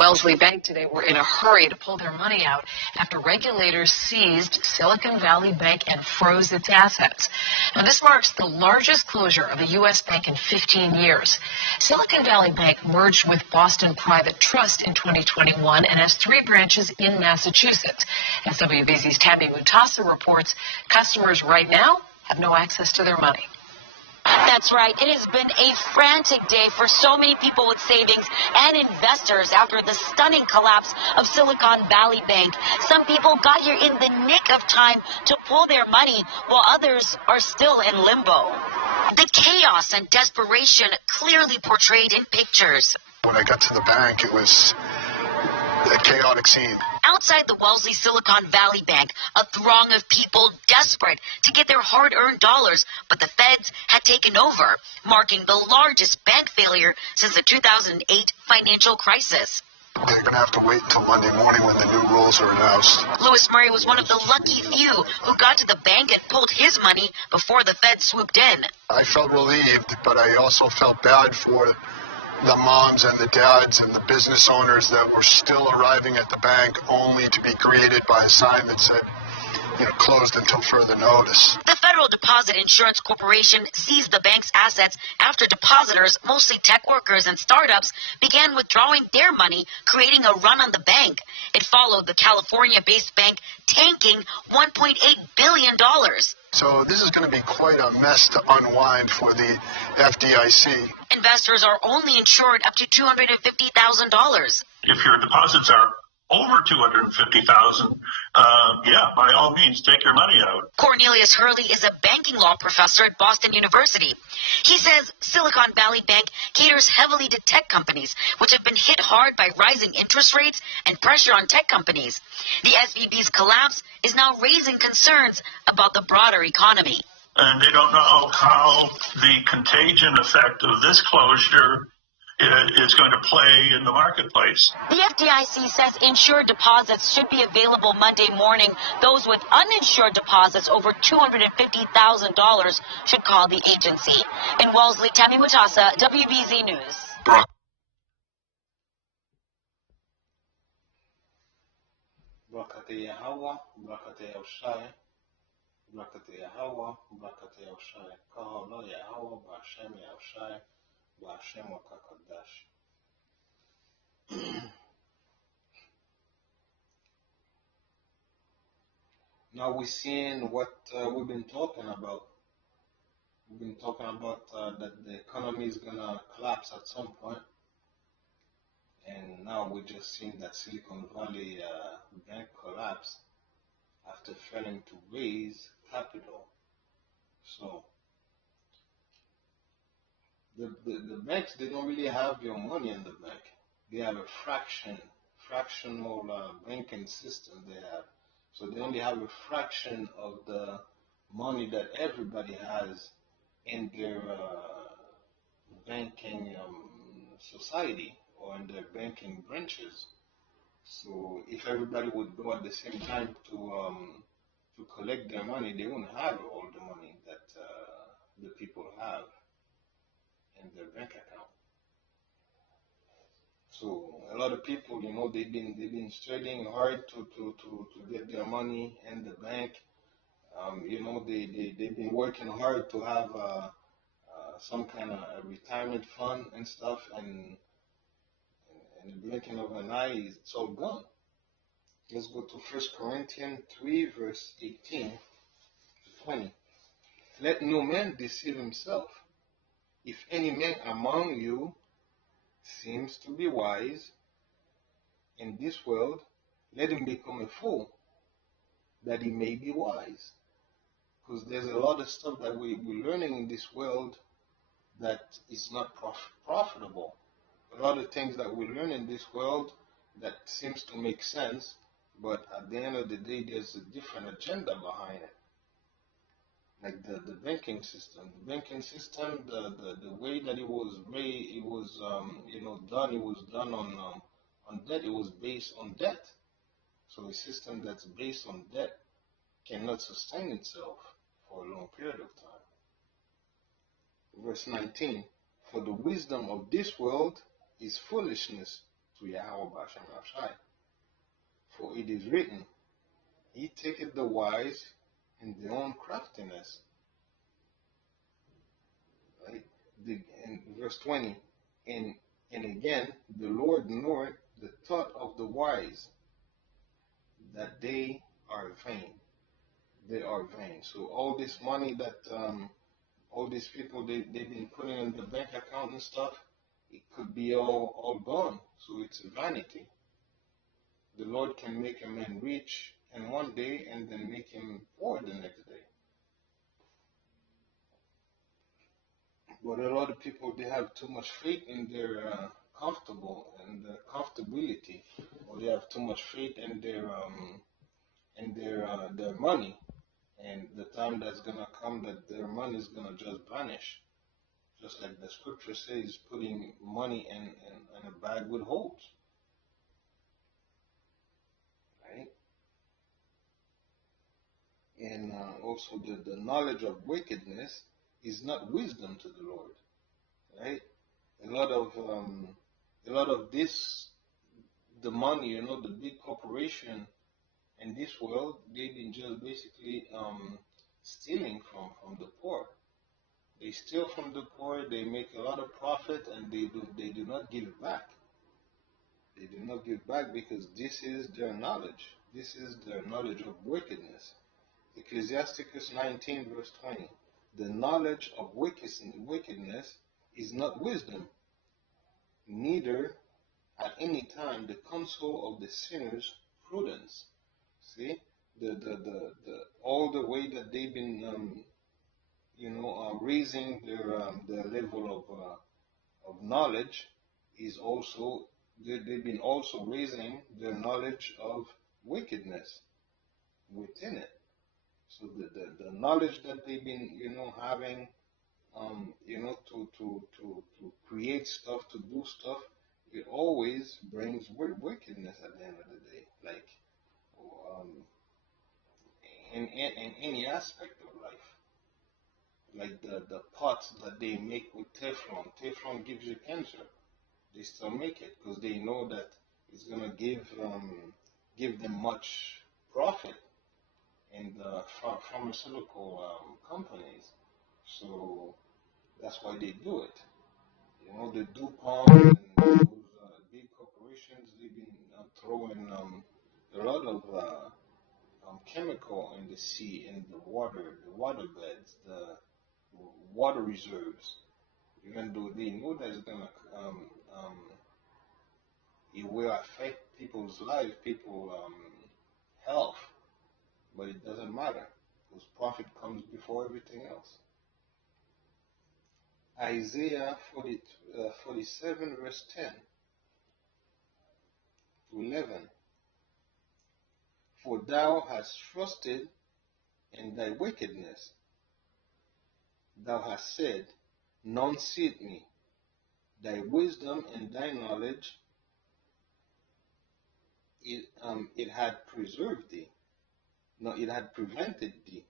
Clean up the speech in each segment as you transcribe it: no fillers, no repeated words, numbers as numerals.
Wellesley Bank today were in a hurry to pull their money out after regulators seized Silicon Valley Bank and froze its assets. Now, this marks the largest closure of a U.S. bank in 15 years. Silicon Valley Bank merged with Boston Private Trust in 2021 and has 3 branches in Massachusetts. As WBZ's Tammy Mutasa reports, customers right now have no access to their money. That's right. It has been a frantic day for so many people with savings and investors after the stunning collapse of Silicon Valley Bank. Some people got here in the nick of time to pull their money, while others are still in limbo. The chaos and desperation clearly portrayed in pictures. When I got to the bank, it was a chaotic scene. Outside the Wellesley Silicon Valley Bank, a throng of people desperate to get their hard-earned dollars, but the feds had taken over, marking the largest bank failure since the 2008 financial crisis. They're going to have to wait until Monday morning when the new rules are announced. Lewis Murray was one of the lucky few who got to the bank and pulled his money before the feds swooped in. I felt relieved, but I also felt bad for the moms and the dads and the business owners that were still arriving at the bank only to be greeted by a sign that said, closed until further notice. The Federal Deposit Insurance Corporation seized the bank's assets after depositors, mostly tech workers and startups, began withdrawing their money, creating a run on the bank. It followed the California-based bank tanking $1.8 billion. So this is going to be quite a mess to unwind for the FDIC. Investors are only insured up to $250,000. If your deposits are over $250,000, by all means, take your money out. Cornelius Hurley is a banking law professor at Boston University. He says Silicon Valley Bank caters heavily to tech companies, which have been hit hard by rising interest rates and pressure on tech companies. The SVB's collapse is now raising concerns about the broader economy. And they don't know how the contagion effect of this closure is going to play in the marketplace. The FDIC says insured deposits should be available Monday morning. Those with uninsured deposits over $250,000 should call the agency. In Wellesley, Tammy Mutasa, WBZ News. Brakate Yahweh, Brakate Oshai, Brakate Yahweh, Brakate Oshai, Kahala Yahweh, Bashem Yahushai, Bashem Wakakadash. Now we're seeing what we've been talking about. We've been talking about that the economy is going to collapse at some point. And now we're just seeing that Silicon Valley Bank collapse after failing to raise capital. So the banks, they don't really have your money in the bank. They have a fractional banking system they have. So they only have a fraction of the money that everybody has in their banking society or in their banking branches. So if everybody would go at the same time to collect their money, they wouldn't have all the money that the people have in their bank account. So a lot of people, they've been struggling hard to get their money in the bank. They've been working hard to have some kind of a retirement fund and stuff, and the blinking of an eye, it's all gone. Let's go to 1 Corinthians 3, verse 18 to 20. Let no man deceive himself. If any man among you seems to be wise in this world, let him become a fool, that he may be wise. Because there's a lot of stuff that we're learning in this world that is not profitable. A lot of things that we learn in this world that seems to make sense, but at the end of the day, there's a different agenda behind it. Like the banking system. The banking system, the way that it was done on debt. It was based on debt. So a system that's based on debt cannot sustain itself for a long period of time. Verse 19. For the wisdom of this world is foolishness to Yahweh Bashem Rashai. For it is written, He taketh the wise in their own craftiness. Right? In verse 20, and again, the Lord knoweth the thought of the wise, that they are vain. They are vain. So all this money that all these people they've been putting in the bank account and stuff, it could be all gone. So it's vanity. The Lord can make a man rich in one day and then make him poor the next day. But a lot of people, they have too much faith in their comfortability, or they have too much faith in their money, and the time that's gonna come that their money is gonna just vanish, just like the scripture says, putting money in a bag with holes, right? And also the knowledge of wickedness is not wisdom to the Lord, right? A lot of this, the money, the big corporation in this world, they've been just basically stealing from the poor. They steal from the poor, they make a lot of profit, and they do not give back. They do not give back because this is their knowledge. This is their knowledge of wickedness. Ecclesiasticus 19 verse 20. The knowledge of wickedness is not wisdom, neither at any time the counsel of the sinners prudence. See, the all the way that they've been raising their level of knowledge is also they've been also raising their knowledge of wickedness within it. So the knowledge that they've been having to create stuff, to do stuff, it always brings wickedness at the end of the day, like um, in any aspect of life. Like the pots that they make with Teflon. Teflon gives you cancer. They still make it because they know that it's gonna give them much profit in the pharmaceutical companies. So that's why they do it. The DuPont and those big corporations, they've been throwing a lot of chemical in the sea, in the water beds, the water reserves, even though they know that it's gonna it will affect people's life, people's health, but it doesn't matter because profit comes before everything else. Isaiah 47 verse 10 to 11. For thou hast trusted in thy wickedness. Thou hast said, none seeth me. Thy wisdom and thy knowledge, it had preserved thee. No, it had prevented thee.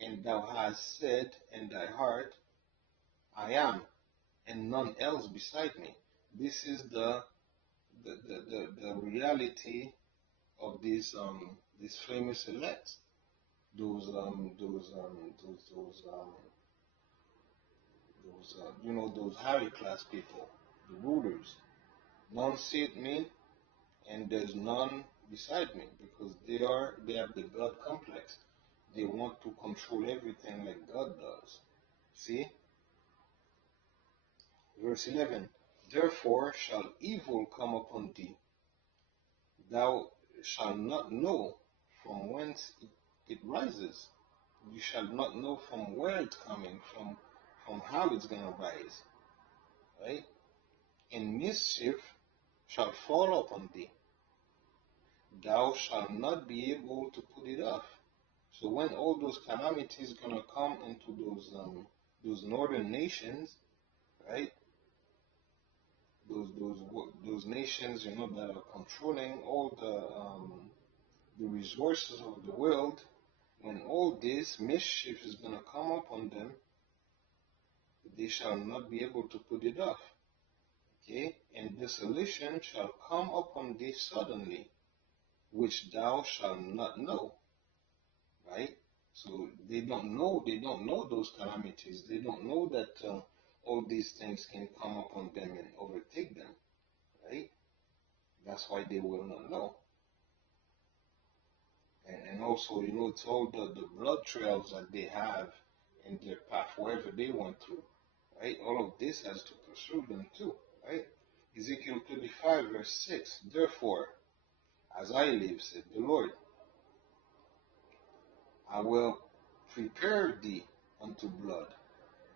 And thou hast said in thy heart, I am, and none else beside me. This is the reality of these famous elects, those higher class people, the rulers. None seeth me, and there's none beside me, because they have the God complex. They want to control everything like God does. See? Verse 11. Therefore shall evil come upon thee. Thou shalt not know from whence it rises. You shall not know from where it's coming, from how it's going to rise. Right? And mischief shall fall upon thee. Thou shalt not be able to put it off. So when all those calamities going to come into those northern nations, right? Those nations, that are controlling all the resources of the world, when all this mischief is going to come upon them, they shall not be able to put it off. Okay, and desolation shall come upon thee suddenly, which thou shalt not know. Right? So they don't know those calamities. They don't know that all these things can come upon them and overtake them. Right? That's why they will not know. And also, it's all the blood trails that they have in their path, wherever they went through. Right? All of this has to pursue them too. Right? Ezekiel 35, verse 6. Therefore, as I live, said the Lord, I will prepare thee unto blood,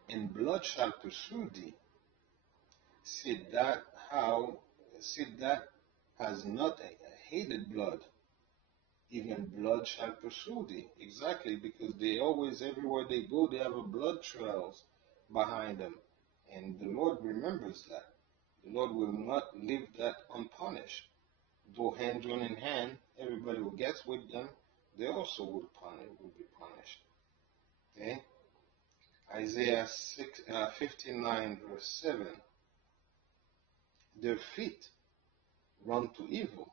and blood shall pursue thee. See that has not hated blood, even blood shall pursue thee. Exactly, because they always, everywhere they go, they have a blood trails behind them. And the Lord remembers that. The Lord will not leave that unpunished. Though hand join in hand, everybody who gets with them, they also will be punished. Okay? Isaiah 59 verse 7. Their feet run to evil,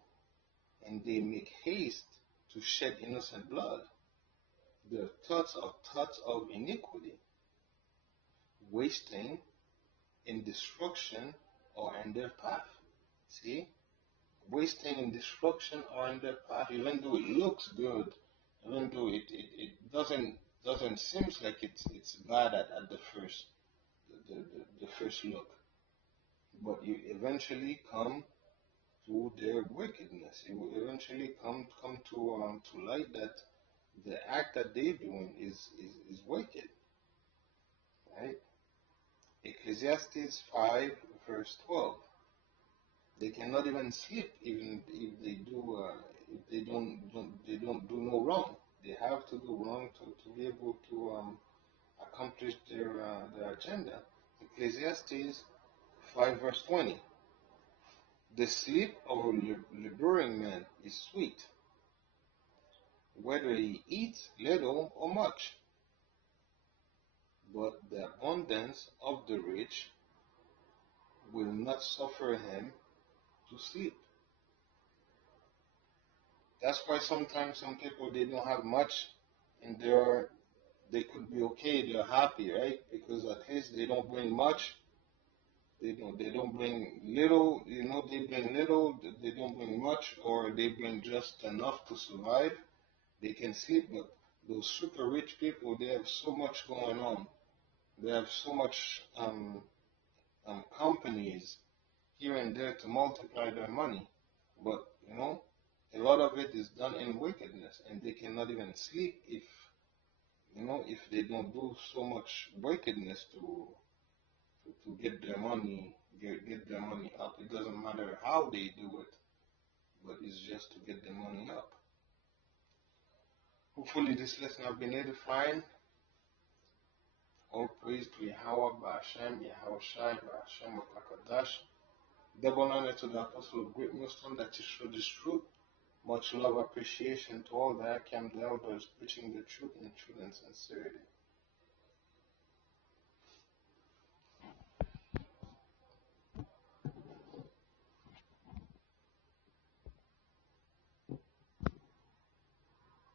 and they make haste to shed innocent blood. Their thoughts are thoughts of iniquity, wasting and destruction are in their path. See? Wasting and destruction are in their path, even though it looks good, even though it doesn't seem like it's bad at the first the first look. But you eventually come to their wickedness. It will eventually come to light that the act that they're doing is wicked. Right? Ecclesiastes 5 verse 12. They cannot even sleep even if they do if they don't do no wrong. They have to do wrong to be able to accomplish their agenda. Ecclesiastes 5 verse 20. The sleep of a laboring man is sweet, whether he eats little or much, but the abundance of the rich will not suffer him to sleep. That's why sometimes some people, they don't have much and they could be okay, they're happy, right? Because at least they don't bring much. They don't bring little, they bring little, they don't bring much, or they bring just enough to survive. They can sleep, but those super rich people, they have so much going on. They have so much companies here and there to multiply their money. But, a lot of it is done in wickedness, and they cannot even sleep if they don't do so much wickedness to get their money, get their money up. It doesn't matter how they do it, but it's just to get their money up. Hopefully this lesson has been edifying. All praise to Yahweh, Ba'ashem, Yahweh Shai, Ba'ashem, Wakakadash. Double honor to the Apostle of Great Wisdom that he showed this truth. Much love, appreciation to all the Akam, the elders, preaching the truth in truth and sincerity.